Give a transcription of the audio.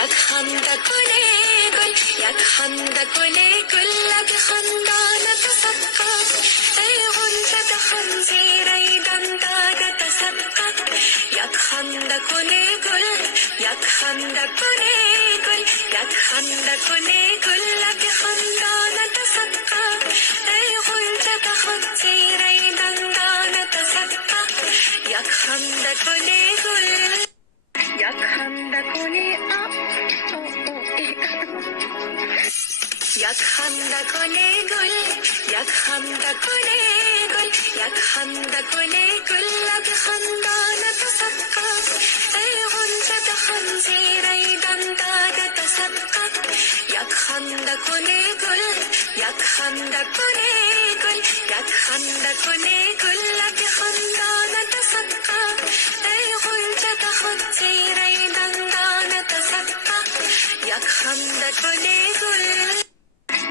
ياك خندق وناكل ياك خندق وناكل لك خندانة تسقط أي غنشة خنزير أيضا تسقط ياك خندق وناكل ياك خندق وناكل ياك خندق وناكل لك خندانة تسقط أي غنشة خنزير أيضا تسقط ياك خندق وناكل ياك خندق ياك خندق وناكل ياك خندق وناكل ياك خندق وناكل لك خندانة تسقط أي غنشة خنزير أيضا تسقط ياك خندق وناكل ياك خندق وناكل ياك خندق وناكل لك خندانة تسقط أي غنشة خنزير أيضا تسقط ياك خندق وناكل